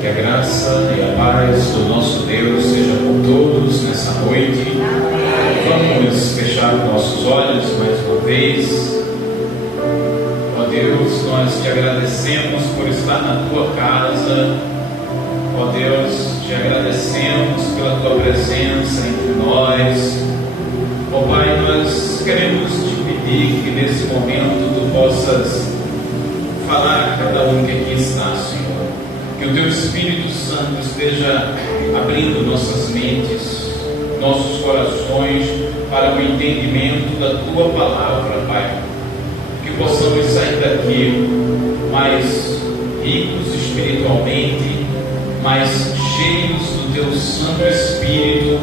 Que a graça e a paz do nosso Deus seja com todos nessa noite. Vamos fechar nossos olhos mais uma vez. Ó Deus, nós te agradecemos por estar na tua casa. Ó Deus, te agradecemos pela tua presença entre nós. Ó Pai, nós queremos te pedir que nesse momento tu possas falar a cada um que aqui está, Senhor. Que o teu Espírito Santo esteja abrindo nossas mentes, nossos corações para o entendimento da tua palavra, Pai. Que possamos sair daqui mais ricos espiritualmente, mais cheios do teu Santo Espírito.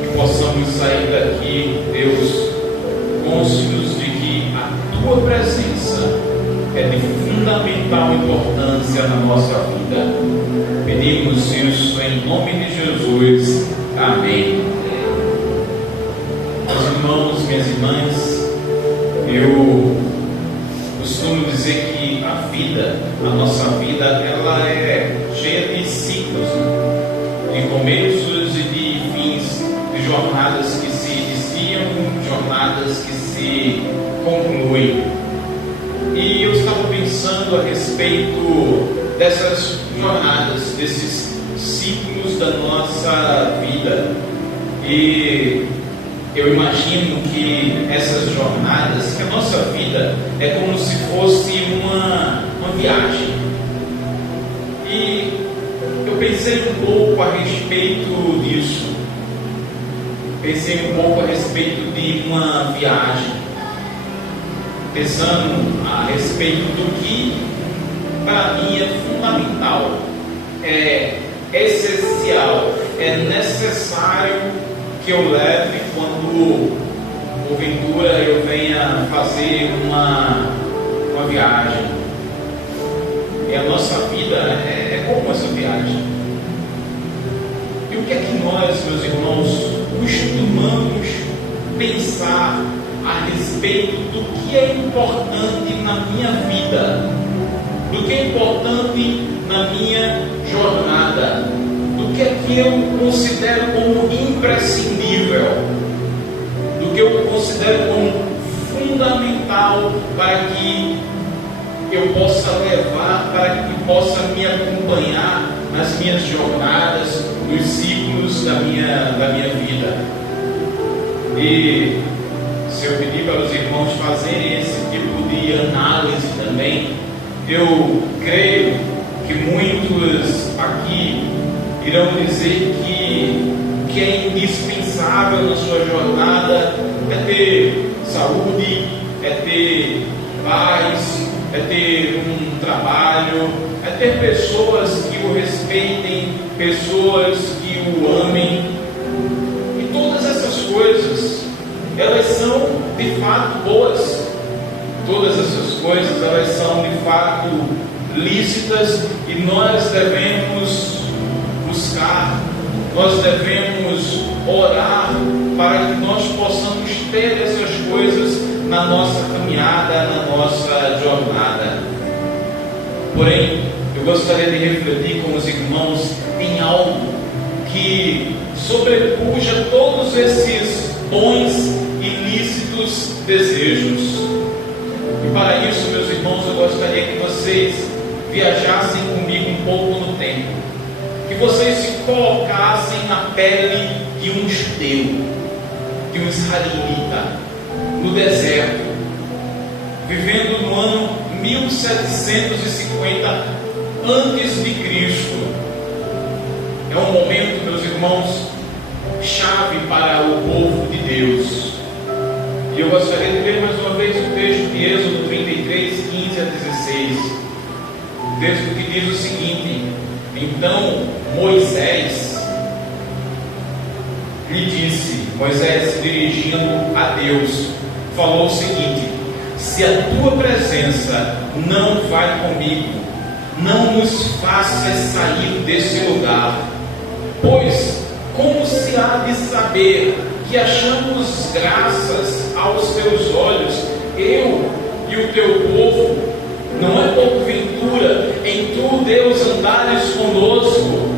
Que possamos sair daqui, Deus, conscientes de que a tua presença é de fundamental importância na nossa vida. Pedimos isso em nome de Jesus. Amém. Meus irmãos, minhas irmãs, eu costumo dizer que a vida, a nossa vida, ela é cheia de ciclos, de começos e de fins, de jornadas que se iniciam, jornadas que se concluem. E eu estava pensando a respeito dessas jornadas, desses ciclos da nossa vida. E eu imagino que essas jornadas, que a nossa vida é como se fosse uma viagem. E eu pensei um pouco a respeito disso. Pensei um pouco a respeito de uma viagem. Pensando a respeito do que para mim é fundamental, é essencial, é necessário que eu leve quando porventura eu venha fazer uma viagem. E a nossa vida é como essa viagem. E o que é que nós, meus irmãos, costumamos pensar a respeito do que é importante na minha vida, do que é importante na minha jornada, do que é que eu considero como imprescindível, do que eu considero como fundamental para que eu possa levar, para que possa me acompanhar nas minhas jornadas, nos ciclos da minha vida. E se eu pedir para os irmãos fazerem esse tipo de análise também, eu creio que muitos aqui irão dizer que o que é indispensável na sua jornada é ter saúde, é ter paz, é ter um trabalho, é ter pessoas que o respeitem, pessoas que o amem. E todas essas coisas, elas são de fato boas. Todas essas coisas, elas são de fato lícitas e nós devemos buscar, nós devemos orar para que nós possamos ter essas coisas na nossa caminhada, na nossa jornada. Porém, eu gostaria de refletir com os irmãos em algo que sobrepuja todos esses bons e lícitos desejos. E para isso, meus irmãos, eu gostaria que vocês viajassem comigo um pouco no tempo, que vocês se colocassem na pele de um judeu, de um israelita, no deserto, vivendo no ano 1750 antes de Cristo. É um momento, meus irmãos, chave para o povo de Deus. E eu gostaria de ler mais uma vez o texto de Êxodo 33, 15 a 16. O texto que diz o seguinte: então Moisés lhe disse, Moisés se dirigindo a Deus, falou o seguinte: se a tua presença não vai comigo, não nos faças sair desse lugar, pois como se há de saber que achamos graças aos teus olhos, eu e o teu povo? Não é porventura em tu, Deus, andares conosco,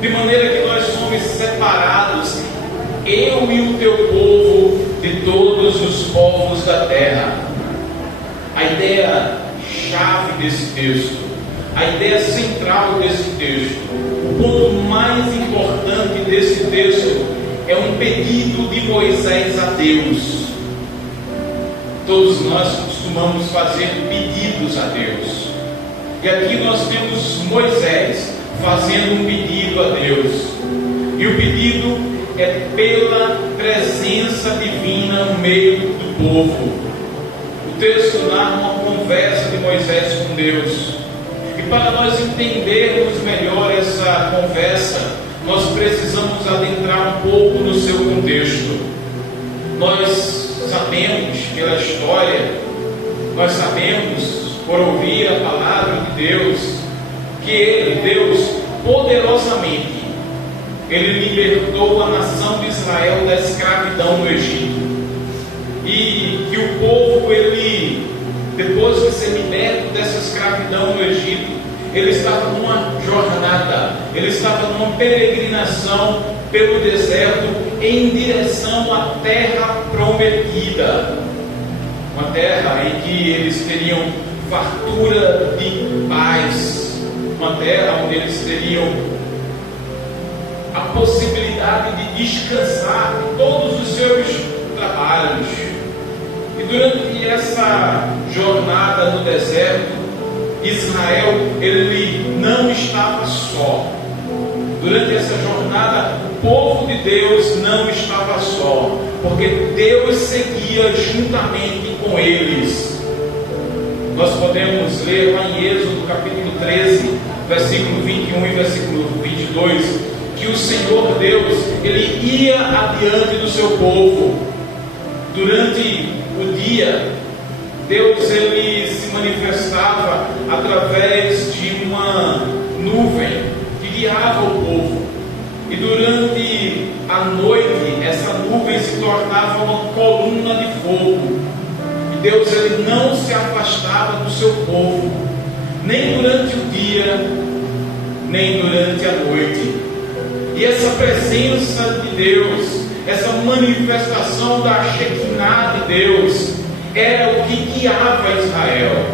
de maneira que nós somos separados, eu e o teu povo, de todos os povos da terra. A ideia chave desse texto, a ideia central desse texto, o ponto mais importante desse texto é um pedido de Moisés a Deus. Todos nós costumamos fazer pedidos a Deus, e aqui nós temos Moisés fazendo um pedido a Deus, e o pedido é pela presença divina no meio do povo. O texto narra uma conversa de Moisés com Deus, e para nós entendermos melhor essa conversa, nós precisamos adentrar um pouco no seu contexto. Nós sabemos pela história, nós sabemos por ouvir a palavra de Deus, que Ele, Deus, poderosamente, Ele libertou a nação de Israel da escravidão no Egito, e que o povo, ele, depois de ser liberto dessa escravidão no Egito, ele estava numa jornada, ele estava numa peregrinação pelo deserto em direção à terra prometida, uma terra em que eles teriam fartura de paz, uma terra onde eles teriam a possibilidade de descansar de todos os seus trabalhos. E durante essa jornada no deserto, Israel, ele não estava só. Durante essa jornada, o povo de Deus não estava só, porque Deus seguia juntamente com eles. Nós podemos ler lá em Êxodo capítulo 13, versículo 21 e versículo 22, que o Senhor Deus, ele ia adiante do seu povo. Durante o dia, Deus, ele se manifestava através de uma nuvem que guiava o povo, e durante a noite essa nuvem se tornava uma coluna de fogo, e Deus, ele não se afastava do seu povo, nem durante o dia, nem durante a noite. E essa presença de Deus, essa manifestação da Shekinah de Deus, era o que guiava Israel,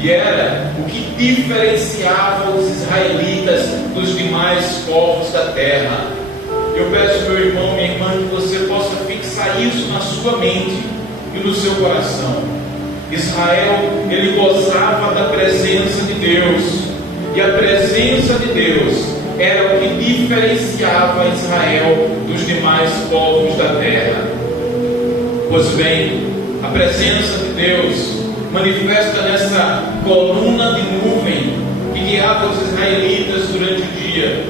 e era o que diferenciava os israelitas dos demais povos da terra. Eu peço, meu irmão, minha irmã, que você possa fixar isso na sua mente e no seu coração. Israel, ele gozava da presença de Deus, e a presença de Deus era o que diferenciava Israel dos demais povos da terra. Pois bem, a presença de Deus manifesta nessa coluna de nuvem que guiava os israelitas durante o dia,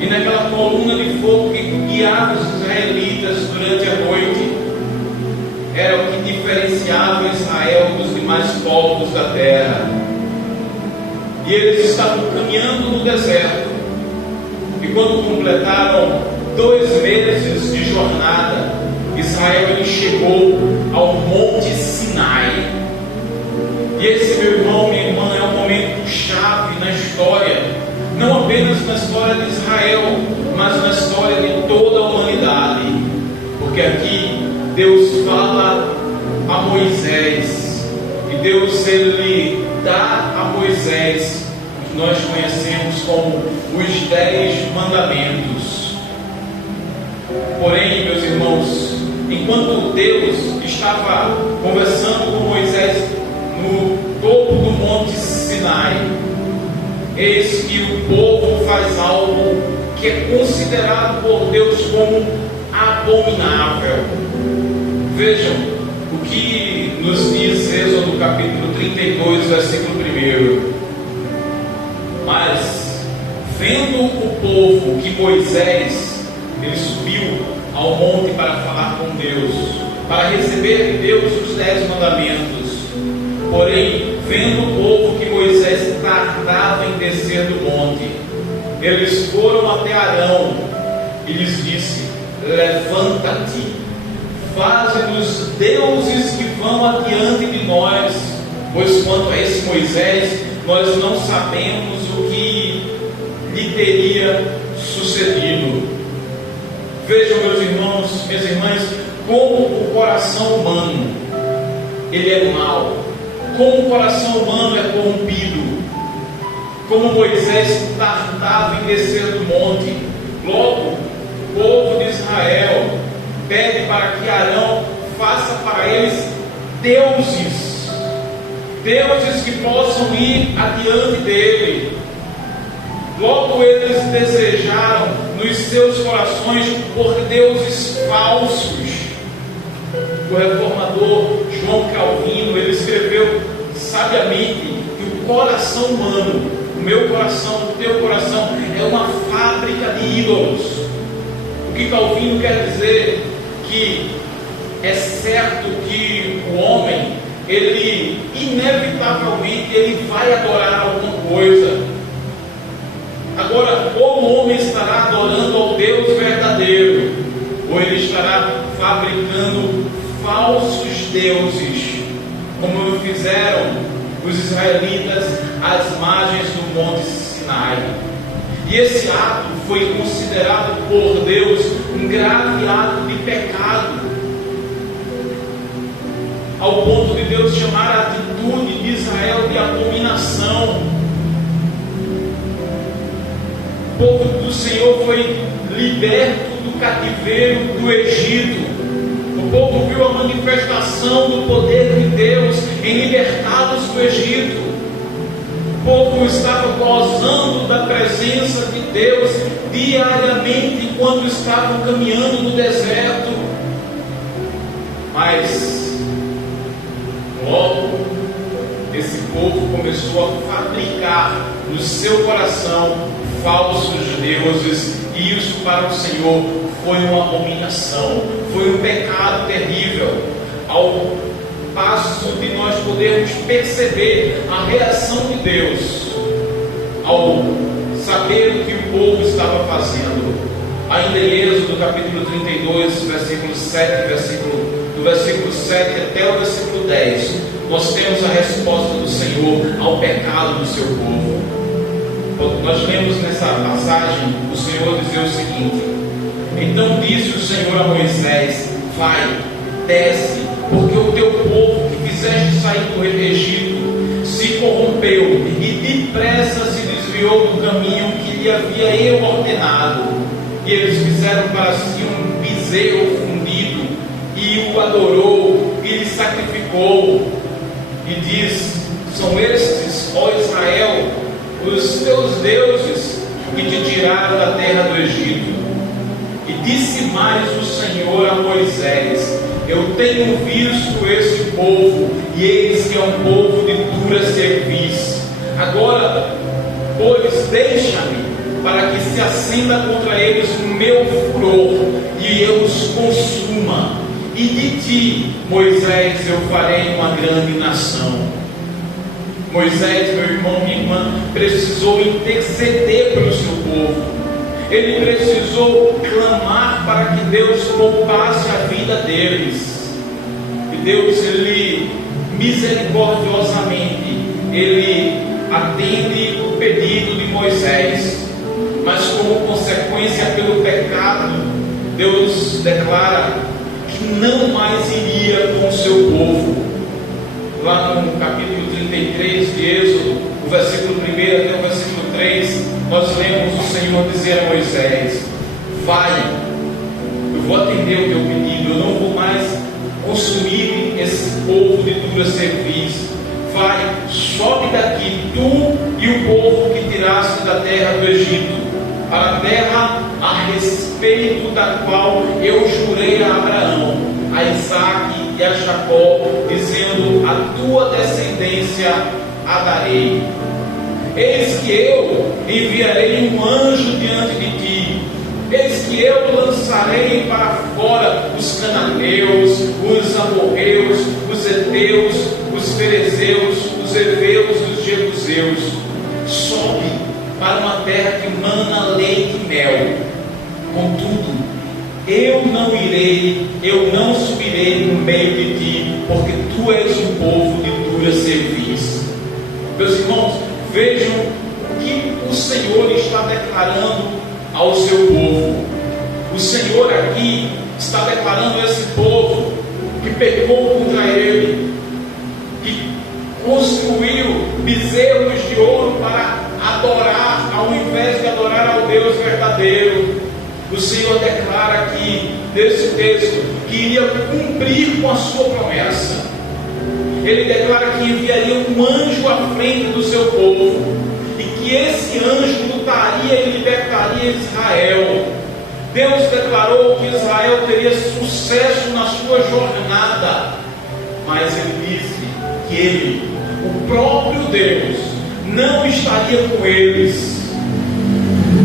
e naquela coluna de fogo que guiava os israelitas durante a noite. Era o que diferenciava Israel dos demais povos da terra. E eles estavam caminhando no deserto, e quando completaram 2 meses de jornada, Israel, ele chegou ao Monte Sinai. E esse, meu irmão, minha irmã, é um momento chave na história, não apenas na história de Israel, mas na história de toda a humanidade, porque aqui Deus fala a Moisés, e Deus, ele dá a Moisés o que nós conhecemos como os 10 mandamentos. Porém, meus irmãos, enquanto Deus estava conversando com Moisés no topo do Monte Sinai, eis que o povo faz algo que é considerado por Deus como abominável. Vejam o que nos diz Êxodo capítulo 32, versículo 1. Mas, vendo o povo que Moisés, ele subiu ao monte para falar com Deus, para receber de Deus os 10 mandamentos, porém, vendo o povo que Moisés tardava em descer do monte, eles foram até Arão e lhes disse: levanta-te, faze-nos deuses que vão adiante de nós, pois quanto a esse Moisés, nós não sabemos o que lhe teria sucedido. Vejam, meus irmãos, minhas irmãs, como o coração humano ele é mau, como o coração humano é corrompido, como Moisés tardava em descer do monte. Logo, o povo de Israel pede para que Arão faça para eles deuses que possam ir adiante dele. Logo eles desejaram nos seus corações por deuses falsos. O reformador João Calvino, ele escreveu sabiamente que o coração humano, o meu coração, o teu coração, é uma fábrica de ídolos. O que Calvino quer dizer? Que é certo que o homem, ele inevitavelmente ele vai adorar alguma coisa. Agora, ou o homem estará adorando ao Deus verdadeiro, ou ele estará fabricando falsos deuses, como fizeram os israelitas às margens do Monte Sinai. E esse ato foi considerado por Deus um grave ato de pecado, ao ponto de Deus chamar a atitude de Israel de abominação. O povo do Senhor foi liberto do cativeiro do Egito. O povo viu a manifestação do poder de Deus em libertá-los do Egito. O povo estava gozando da presença de Deus diariamente enquanto estavam caminhando no deserto. Mas logo esse povo começou a fabricar no seu coração falsos deuses, e isso para o Senhor foi uma abominação, foi um pecado terrível, ao passo de nós podermos perceber a reação de Deus ao saber o que o povo estava fazendo. Ainda em Êxodo capítulo 32, versículo 7, do versículo 7 até o versículo 10, nós temos a resposta do Senhor ao pecado do seu povo. Nós lemos nessa passagem o Senhor dizer o seguinte: então disse o Senhor a Moisés: vai, desce, porque o teu povo que fizeste sair do Egito se corrompeu e depressa se desviou do caminho que lhe havia eu ordenado. E eles fizeram para si um bezerro fundido e o adorou e lhe sacrificou. E diz: são estes, ó Israel, os teus deuses que te tiraram da terra do Egito. E disse mais o Senhor a Moisés: eu tenho visto esse povo, e eis que é um povo de dura cerviz. Agora, pois, deixa-me, para que se acenda contra eles o meu furor, e eu os consuma. E de ti, Moisés, eu farei uma grande nação. Moisés, meu irmão, minha irmã, precisou interceder pelo seu povo. Ele precisou clamar para que Deus poupasse a vida deles. E Deus, ele misericordiosamente, ele atende o pedido de Moisés. Mas como consequência pelo pecado, Deus declara que não mais iria com o seu povo. Lá no capítulo 33 de Êxodo, o versículo 1 até o versículo 3, nós lemos o Senhor dizer a Moisés: vai, eu vou atender o teu pedido, eu não vou mais consumir esse povo de dura cerviz. Vai, sobe daqui, tu e o povo que tiraste da terra do Egito, para a terra a respeito da qual eu jurei a Abraão, a Isaque e a Jacó, dizendo: a tua descendência a darei. Eis que eu enviarei um anjo diante de ti. Eis que eu lançarei para fora os cananeus, os amorreus, os heteus, os ferezeus, os heveus e os jebuseus. Sobe para uma terra que mana leite e mel. Contudo, eu não irei, eu não subirei no meio de ti, porque tu és um povo de dura cerviz. Meus irmãos, Vejam o que o Senhor está declarando ao seu povo. O Senhor aqui está declarando a esse povo que pecou contra Ele, que construiu bezerros de ouro para adorar, ao invés de adorar ao Deus verdadeiro. O Senhor declara aqui, nesse texto, que iria cumprir com a sua promessa. Ele declara que enviaria um anjo à frente do seu povo, e que esse anjo lutaria e libertaria Israel. Deus declarou que Israel teria sucesso na sua jornada, mas Ele disse que Ele, o próprio Deus, não estaria com eles.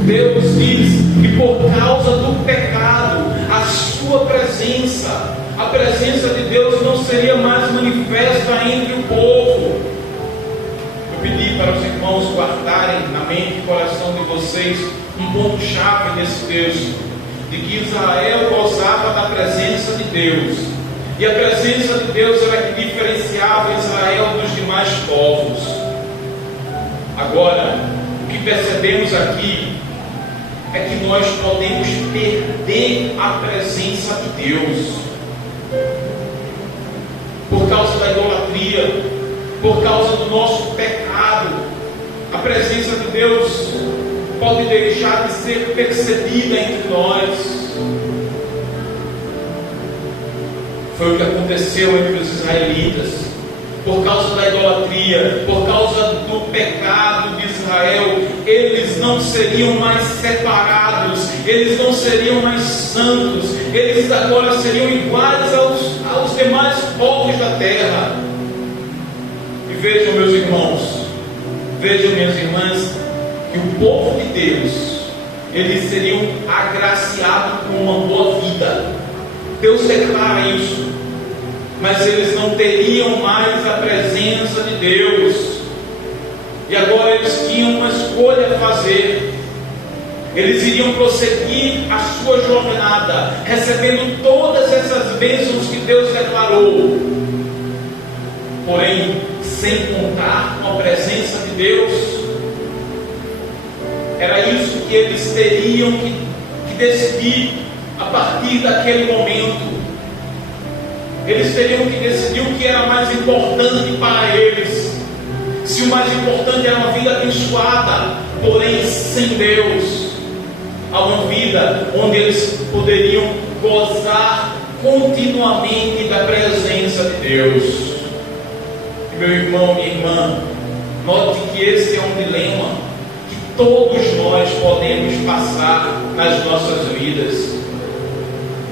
Deus diz que por causa do pecado, a sua presença, a presença de Deus não seria mais manifesta entre o povo. Eu pedi para os irmãos guardarem na mente e coração de vocês um ponto-chave nesse texto, de que Israel gozava da presença de Deus, e a presença de Deus era que diferenciava Israel dos demais povos. Agora, o que percebemos aqui é que nós podemos perder a presença de Deus por causa da idolatria, por causa do nosso pecado. A presença de Deus pode deixar de ser percebida entre nós. Foi o que aconteceu entre os israelitas. Por causa da idolatria, por causa do pecado de Israel, eles não seriam mais separados, eles não seriam mais santos, eles agora seriam iguais aos demais povos da terra. E vejam, meus irmãos, vejam, minhas irmãs, que o povo de Deus, eles seriam agraciados com uma boa vida. Deus declara isso. Mas eles não teriam mais a presença de Deus, e agora eles tinham uma escolha a fazer. Eles iriam prosseguir a sua jornada, recebendo todas essas bênçãos que Deus declarou, porém, sem contar com a presença de Deus. Era isso que eles teriam que decidir a partir daquele momento. Eles teriam que decidir o que era mais importante para eles. Se o mais importante era uma vida abençoada, porém sem Deus, a uma vida onde eles poderiam gozar continuamente da presença de Deus. E meu irmão, minha irmã, note que esse é um dilema que todos nós podemos passar nas nossas vidas.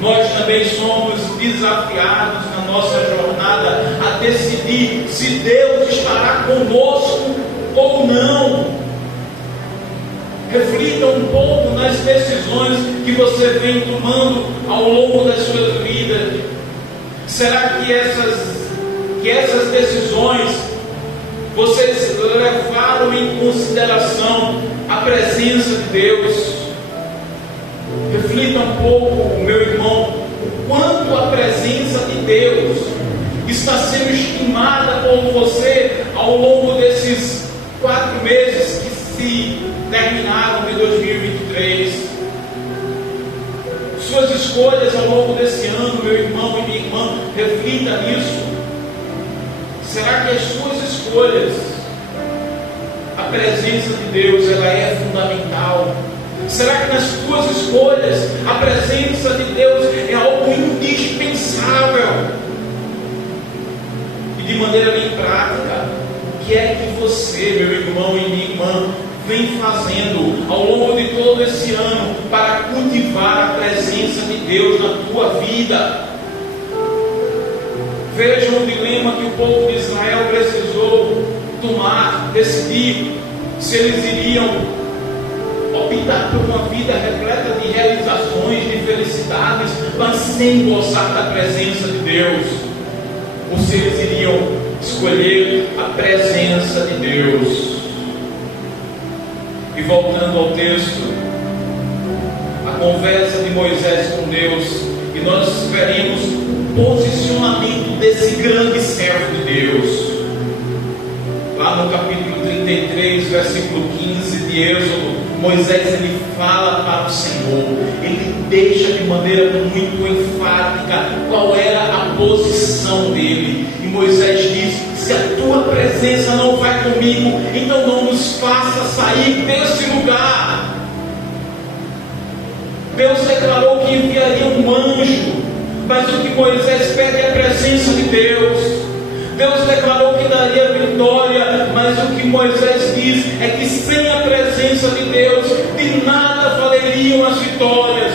Nós também somos desafiados na nossa jornada a decidir se Deus estará conosco ou não. Reflita um pouco nas decisões que você vem tomando ao longo da sua vida. Será que essas decisões vocês levaram em consideração a presença de Deus? Reflita um pouco, meu irmão, o quanto a presença de Deus está sendo estimada por você ao longo desses 4 meses que se terminaram de 2023. Suas escolhas ao longo desse ano, meu irmão e minha irmã, reflita nisso. Será que as suas escolhas, a presença de Deus, ela é fundamental? Será que nas tuas escolhas a presença de Deus é algo indispensável? E de maneira bem prática, o que é que você, meu irmão e minha irmã, vem fazendo ao longo de todo esse ano para cultivar a presença de Deus na tua vida? Vejam o dilema que o povo de Israel precisou tomar, decidir se eles iriam optar por uma vida repleta de realizações, de felicidades, mas sem gozar da presença de Deus, ou se eles iriam escolher a presença de Deus. E voltando ao texto, a conversa de Moisés com Deus, e nós veremos o posicionamento desse grande servo de Deus, lá no capítulo 33, versículo 15 de Êxodo, Moisés ele fala para o Senhor, ele deixa de maneira muito enfática qual era a posição dele. E Moisés diz: se a tua presença não vai comigo, então não nos faça sair desse lugar. Deus declarou que enviaria um anjo, mas o que Moisés pede é a presença de Deus. Deus declarou que daria vitória, mas o que Moisés diz é que sem a presença de Deus, de nada valeriam as vitórias.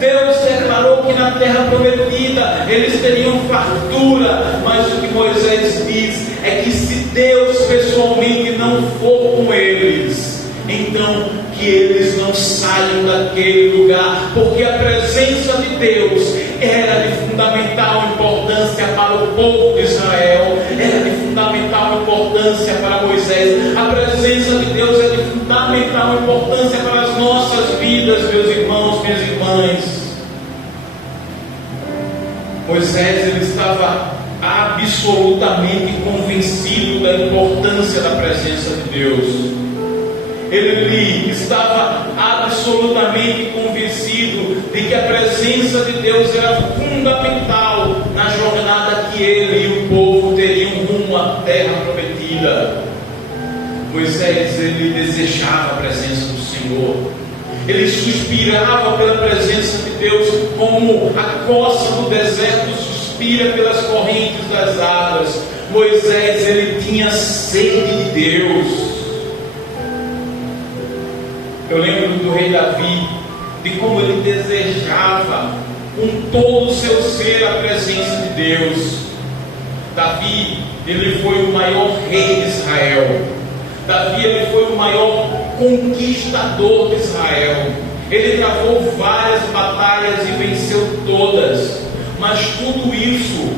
Deus declarou que na terra prometida eles teriam fartura, mas o que Moisés diz é que se Deus pessoalmente não for com eles, então que eles não saiam daquele lugar, porque a presença de Deus era de fundamental importância para o povo de Israel, era de fundamental importância para Moisés. A presença de Deus é de fundamental importância para as nossas vidas, meus irmãos, minhas irmãs. Moisés ele estava absolutamente convencido da importância da presença de Deus. Ele estava absolutamente convencido de que a presença de Deus era fundamental na jornada que ele e o povo teriam rumo à terra prometida. Moisés, ele desejava a presença do Senhor. Ele suspirava pela presença de Deus, como a coça do deserto suspira pelas correntes das águas. Moisés, ele tinha sede de Deus. Eu lembro do rei Davi, de como ele desejava com todo o seu ser a presença de Deus. Davi, ele foi o maior rei de Israel. Davi, ele foi o maior conquistador de Israel. Ele travou várias batalhas e venceu todas. Mas tudo isso,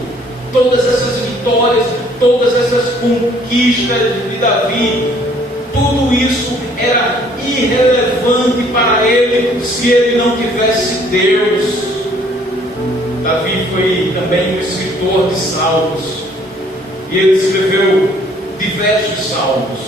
todas essas vitórias, todas essas conquistas de Davi, tudo isso era irrelevante para ele se ele não tivesse Deus. Davi foi também um escritor de salmos, e ele escreveu diversos salmos,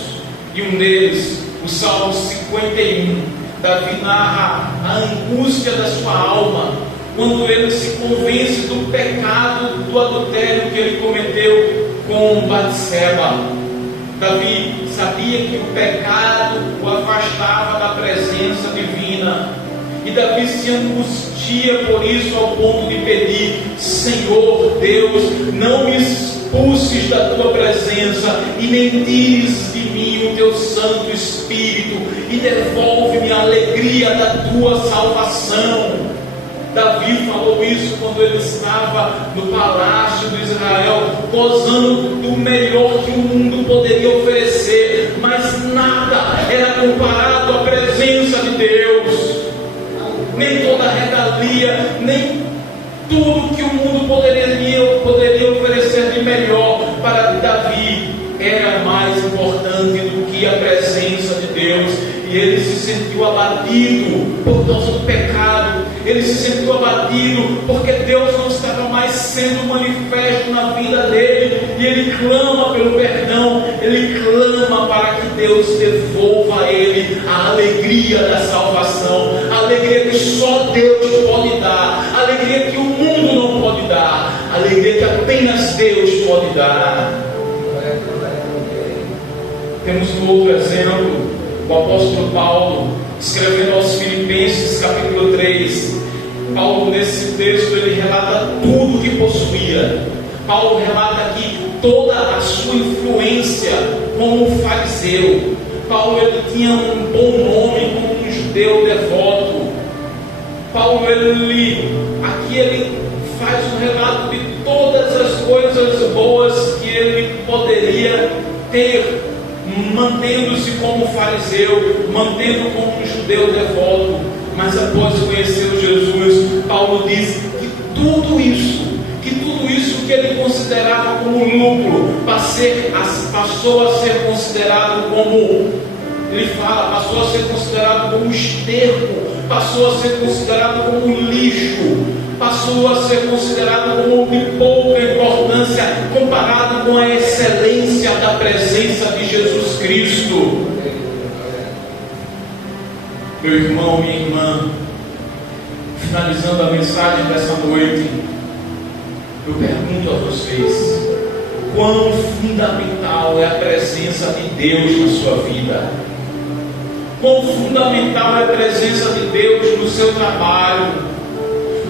e um deles, o Salmo 51. Davi narra a angústia da sua alma quando ele se convence do pecado do adultério que ele cometeu com Batseba. Davi sabia que o pecado o afastava da presença divina, e Davi se angustia por isso ao ponto de pedir: Senhor Deus, não me expulses da tua presença e nem tires de mim o teu Santo Espírito, e devolve-me a alegria da tua salvação. Davi falou isso quando ele estava no palácio de Israel, gozando do melhor que o mundo poderia oferecer, mas nada era comparado à presença de Deus. Nem toda a regalia, nem tudo que o mundo poderia oferecer de melhor para Davi era mais importante do que a presença de Deus. E ele se sentiu abatido por causa do pecado. Ele se sentiu abatido porque Deus não estava mais sendo manifesto na vida dele. E ele clama pelo perdão. Ele clama para que Deus devolva a ele a alegria da salvação, a alegria que só Deus pode dar, a alegria que o mundo não pode dar, a alegria que apenas Deus pode dar. Temos um outro exemplo, o apóstolo Paulo, escrevendo aos Filipenses, capítulo 3. Paulo, nesse texto, ele relata tudo que possuía. Paulo relata aqui toda a sua influência como fariseu. Paulo, ele tinha um bom nome como um judeu devoto. Paulo, aqui ele faz um relato de todas as coisas boas que ele poderia ter, mantendo-se como fariseu, mantendo como um judeu devoto. Mas após conhecer o Jesus, Paulo diz que tudo isso que ele considerava como lucro, passou a ser considerado como, ele fala, passou a ser considerado como esterco passou a ser considerado como um lixo, passou a ser considerado como de pouca importância comparado com a excelência da presença de Jesus Cristo. Meu irmão, minha irmã, finalizando a mensagem dessa noite, eu pergunto a vocês: quão fundamental é a presença de Deus na sua vida? Quão fundamental é a presença de Deus no seu trabalho?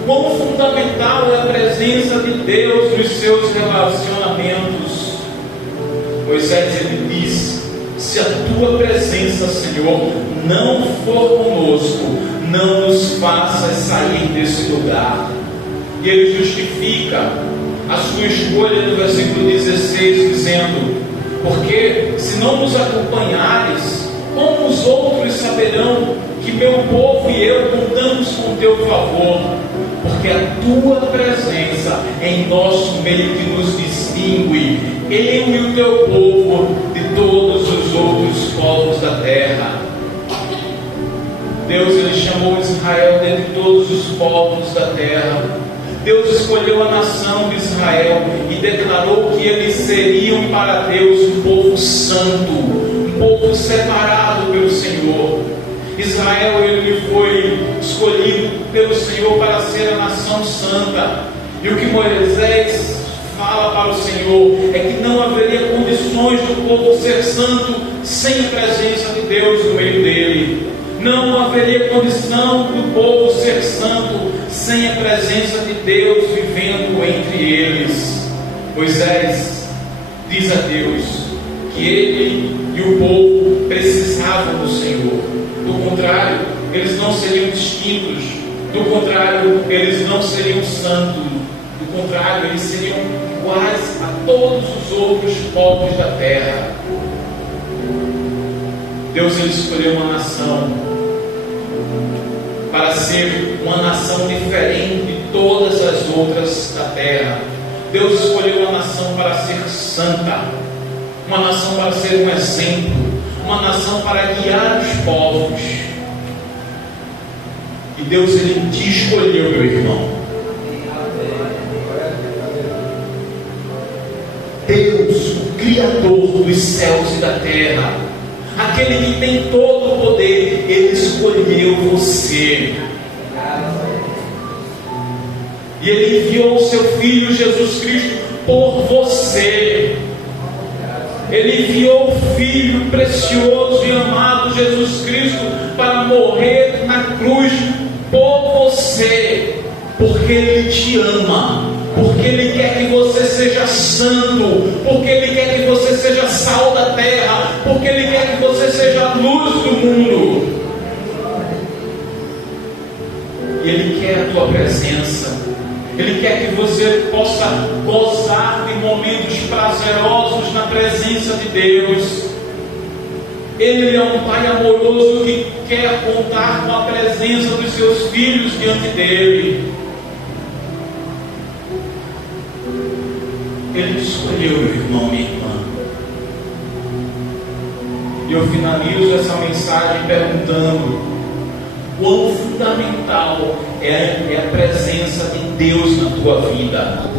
Quão fundamental é a presença de Deus nos seus relacionamentos? Moisés, ele diz: se a tua presença, Senhor, não for conosco, não nos faças sair desse lugar. E ele justifica a sua escolha no versículo 16, dizendo: porque se não nos acompanhares, como os outros saberão que meu povo e eu contamos com o teu favor? Porque a tua presença em nosso meio que nos distingue, eu e o teu povo, de todos os outros povos da terra. Deus, ele chamou Israel dentre todos os povos da terra. Deus escolheu a nação de Israel e declarou que eles seriam para Deus um povo santo, um povo separado pelo Senhor. Israel, ele foi escolhido pelo Senhor para ser a nação santa. E o que Moisés fala para o Senhor é que não haveria condições do povo ser santo sem a presença de Deus no meio dele. Não haveria condição do povo ser santo sem a presença de Deus vivendo entre eles. Moisés diz a Deus que ele e o povo precisavam do Senhor. Do contrário, eles não seriam distintos. Do contrário, eles não seriam santos. Do contrário, eles seriam iguais a todos os outros povos da terra. Deus, ele escolheu uma nação para ser uma nação diferente de todas as outras da terra. Deus escolheu uma nação para ser santa, uma nação para ser um exemplo, uma nação para guiar os povos. E Deus, ele te escolheu, meu irmão. Deus, o Criador dos céus e da terra, aquele que tem todo o poder, ele escolheu você. E ele enviou o seu Filho Jesus Cristo por você. Ele enviou o Filho precioso e amado Jesus Cristo para morrer na cruz por você, porque Ele te ama, porque Ele quer que você seja santo, porque Ele quer que você seja sal da terra, porque Ele quer que você seja a luz do mundo. E Ele quer a tua presença. Ele quer que você possa gozar de momentos prazerosos na presença de Deus. Ele é um Pai amoroso que quer contar com a presença dos seus filhos diante dele. Ele te escolheu, meu irmão, minha irmã. E eu finalizo essa mensagem perguntando: quão fundamental é a presença de Deus na tua vida?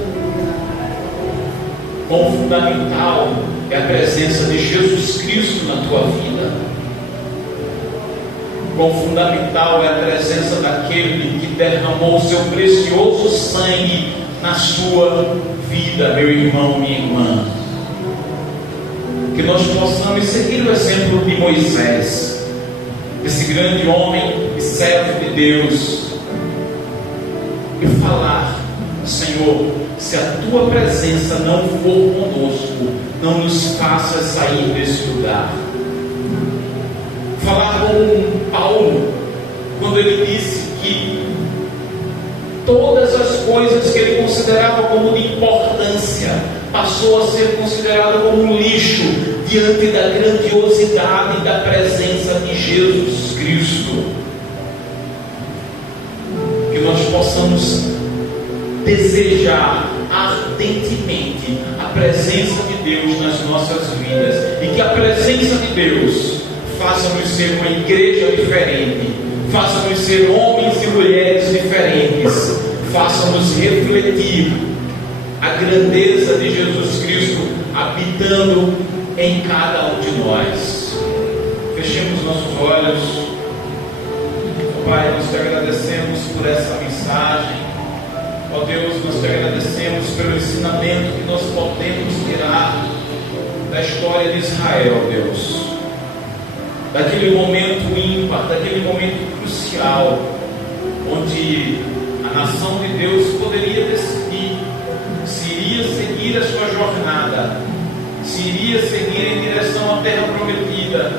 Quão fundamental é a presença de Jesus Cristo na tua vida? Quão fundamental é a presença daquele que derramou o seu precioso sangue na sua vida, meu irmão, minha irmã? Que nós possamos seguir o exemplo de Moisés, esse grande homem e servo de Deus, e falar: Senhor, se a tua presença não for conosco, não nos faça sair desse lugar. Falar com Paulo, quando ele disse que todas as coisas que ele considerava como de importância passou a ser considerada como um lixo diante da grandiosidade da presença de Jesus Cristo. Que nós possamos desejar ardentemente a presença de Deus nas nossas vidas, e que a presença de Deus faça-nos ser uma igreja diferente, faça-nos ser homens e mulheres diferentes, faça-nos refletir a grandeza de Jesus Cristo habitando em cada um de nós. Fechemos nossos olhos. Pai, nós te agradecemos por essa mensagem. Ó Deus, nós te agradecemos pelo ensinamento que nós podemos tirar da história de Israel, Deus, daquele momento ímpar, daquele momento crucial, onde a nação de Deus poderia decidir se iria seguir a sua jornada, se iria seguir em direção à terra prometida,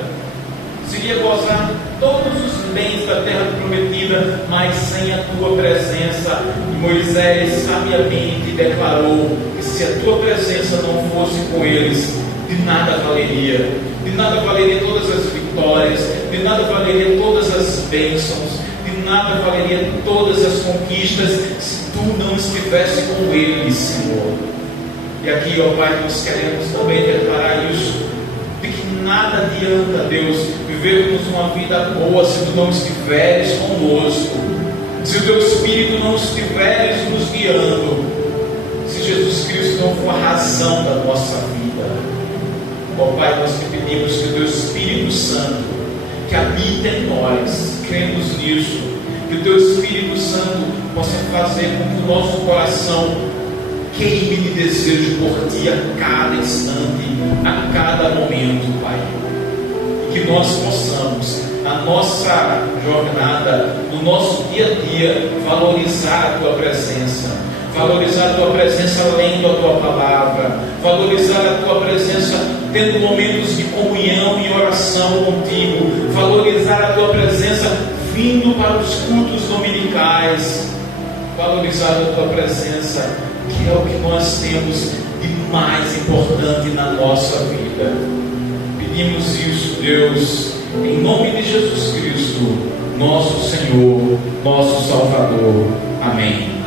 se iria gozar todos os bens da terra prometida, mas sem a tua presença. E Moisés sabiamente declarou que se a tua presença não fosse com eles, de nada valeria todas as vitórias, de nada valeria todas as bênçãos, de nada valeria todas as conquistas, se tu não estivesse com eles, Senhor. E aqui, ó Pai, nós queremos também declarar isso, de que nada adianta, Deus, vivermos uma vida boa se tu não estiveres conosco, se o teu Espírito não estiveres nos guiando, se Jesus Cristo não for a razão da nossa vida. Ó Pai, nós te pedimos que o teu Espírito Santo, que habita em nós, cremos nisso, que o teu Espírito Santo possa fazer com que o nosso coração queime de desejo por ti a cada instante, a cada momento, Pai. E que nós possamos, na nossa jornada, no nosso dia a dia, valorizar a tua presença, valorizar a tua presença lendo a tua palavra, valorizar a tua presença tendo momentos de comunhão e oração contigo, valorizar a tua presença vindo para os cultos dominicais, valorizar a tua presença, que é o que nós temos de mais importante na nossa vida. Pedimos isso, Deus, em nome de Jesus Cristo, nosso Senhor, nosso Salvador. Amém.